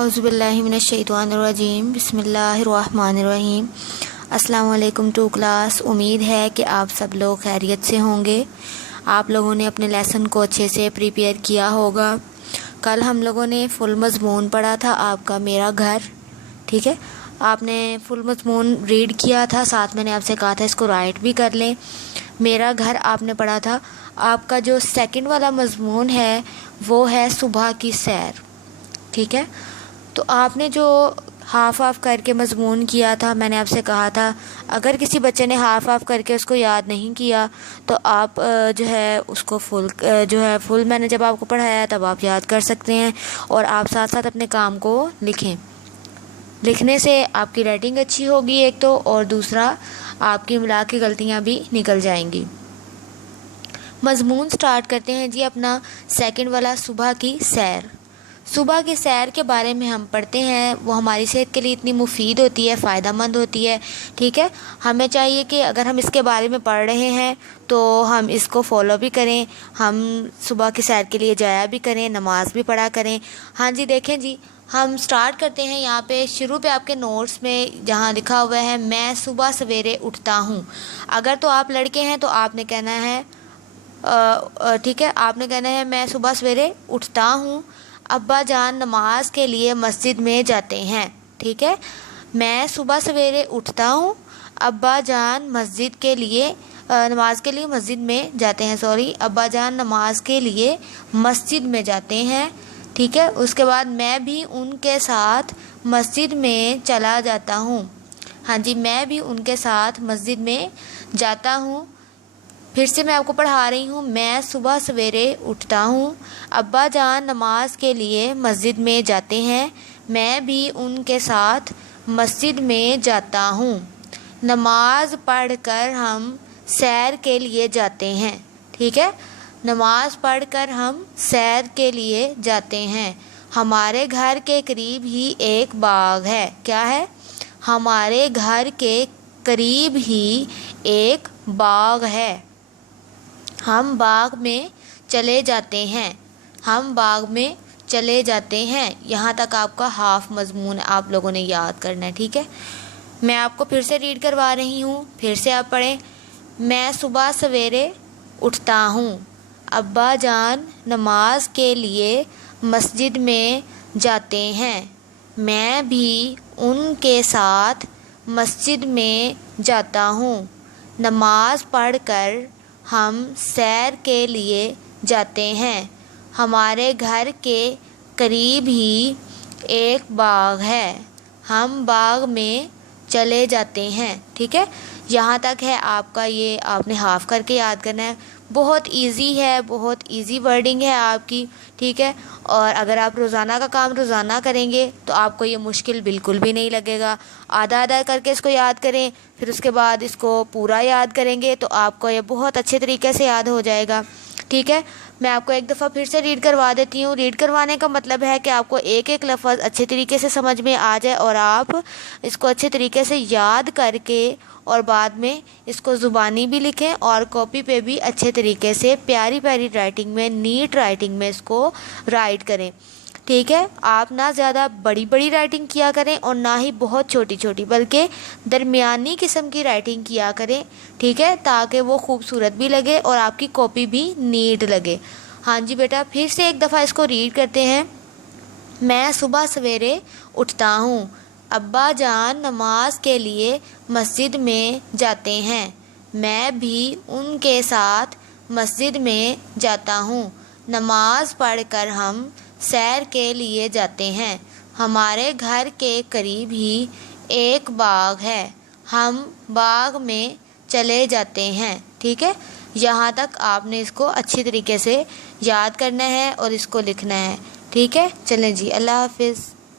औज़ु बिल्लाहि मिनश शैतानिर रजीम बिस्मिल्लाहिर्रहमानिर्रहीम। अस्सलामु अलैकुम टू क्लास। उम्मीद है कि आप सब लोग खैरियत से होंगे। आप लोगों ने अपने लेसन को अच्छे से प्रिपेयर किया होगा। कल हम लोगों ने फुल मज़मून पढ़ा था आपका मेरा घर, ठीक है। आपने फुल मज़मून रीड किया था, साथ मैंने आपसे कहा था इसको राइट भी कर लें। मेरा घर आपने पढ़ा था। आपका जो सेकंड वाला मज़मून है वो है सुबह की सैर, ठीक है। तो आपने जो हाफ़ करके मज़मून किया था, मैंने आपसे कहा था अगर किसी बच्चे ने हाफ़ करके उसको याद नहीं किया तो आप जो है उसको फुल मैंने जब आपको पढ़ाया तब आप याद कर सकते हैं, और आप साथ साथ अपने काम को लिखें। लिखने से आपकी राइटिंग अच्छी होगी एक तो, और दूसरा आपकी मिला की गलतियाँ भी निकल जाएंगी। मज़मून स्टार्ट करते हैं जी अपना सेकंड वाला, सुबह की सैर। सुबह की सैर के बारे में हम पढ़ते हैं, वो हमारी सेहत के लिए इतनी मुफीद होती है, फ़ायदा मंद होती है, ठीक है। हमें चाहिए कि अगर हम इसके बारे में पढ़ रहे हैं तो हम इसको फॉलो भी करें, हम सुबह की सैर के लिए जाया भी करें, नमाज़ भी पढ़ा करें। हाँ जी, देखें जी, हम स्टार्ट करते हैं यहाँ पे शुरू पे आपके नोट्स में जहाँ लिखा हुआ है मैं सुबह सवेरे उठता हूँ। अगर तो आप लड़के हैं तो आपने कहना है ठीक है, आपने कहना है मैं सुबह सवेरे उठता हूँ, अब्बा जान नमाज के लिए मस्जिद में जाते हैं, ठीक है। मैं सुबह सवेरे उठता हूँ, अब्बा जान मस्जिद के लिए नमाज के लिए मस्जिद में जाते हैं, अब्बा जान नमाज के लिए मस्जिद में जाते हैं, ठीक है। उसके बाद मैं भी उनके साथ मस्जिद में चला जाता हूँ। हाँ जी, मैं भी उनके साथ मस्जिद में जाता हूँ। फिर से मैं आपको पढ़ा रही हूँ, मैं सुबह सवेरे उठता हूँ, अब्बा जान नमाज के लिए मस्जिद में जाते हैं, मैं भी उनके साथ मस्जिद में जाता हूँ। नमाज पढ़कर हम सैर के लिए जाते हैं, ठीक है। नमाज पढ़कर हम सैर के लिए जाते हैं। हमारे घर के करीब ही एक बाग है। क्या है? हमारे घर के करीब ही एक बाग है। हम बाग में चले जाते हैं। हम बाग में चले जाते हैं। यहाँ तक आपका हाफ़ मज़मून आप लोगों ने याद करना है, ठीक है। मैं आपको फिर से रीड करवा रही हूँ, फिर से आप पढ़ें। मैं सुबह सवेरे उठता हूँ, अब्बा जान नमाज के लिए मस्जिद में जाते हैं, मैं भी उनके साथ मस्जिद में जाता हूँ। नमाज पढ़कर हम सैर के लिए जाते हैं। हमारे घर के करीब ही एक बाग है। हम बाग में चले जाते हैं, ठीक है। यहाँ तक है आपका, ये आपने हाफ़ करके याद करना है। बहुत इजी है, बहुत इजी वर्डिंग है आपकी, ठीक है। और अगर आप रोज़ाना का काम रोज़ाना करेंगे तो आपको ये मुश्किल बिल्कुल भी नहीं लगेगा। आधा आधा करके इसको याद करें, फिर उसके बाद इसको पूरा याद करेंगे तो आपको ये बहुत अच्छे तरीके से याद हो जाएगा, ठीक है। मैं आपको एक दफ़ा फिर से रीड करवा देती हूँ। रीड करवाने का मतलब है कि आपको एक एक लफ्ज़ अच्छे तरीके से समझ में आ जाए और आप इसको अच्छे तरीके से याद करके और बाद में इसको ज़ुबानी भी लिखें और कॉपी पे भी अच्छे तरीके से प्यारी प्यारी राइटिंग में, नीट राइटिंग में इसको राइट करें, ठीक है। आप ना ज़्यादा बड़ी बड़ी राइटिंग किया करें और ना ही बहुत छोटी छोटी, बल्कि दरमियानी किस्म की राइटिंग किया करें, ठीक है, ताकि वो खूबसूरत भी लगे और आपकी कॉपी भी नीट लगे। हाँ जी बेटा, फिर से एक दफ़ा इसको रीड करते हैं। मैं सुबह सवेरे उठता हूँ, अब्बा जान नमाज के लिए मस्जिद में जाते हैं, मैं भी उनके साथ मस्जिद में जाता हूँ। नमाज पढ़कर हम सैर के लिए जाते हैं। हमारे घर के करीब ही एक बाग है। हम बाग में चले जाते हैं, ठीक है। यहाँ तक आपने इसको अच्छी तरीके से याद करना है और इसको लिखना है, ठीक है। चलें जी, अल्लाह हाफिज़।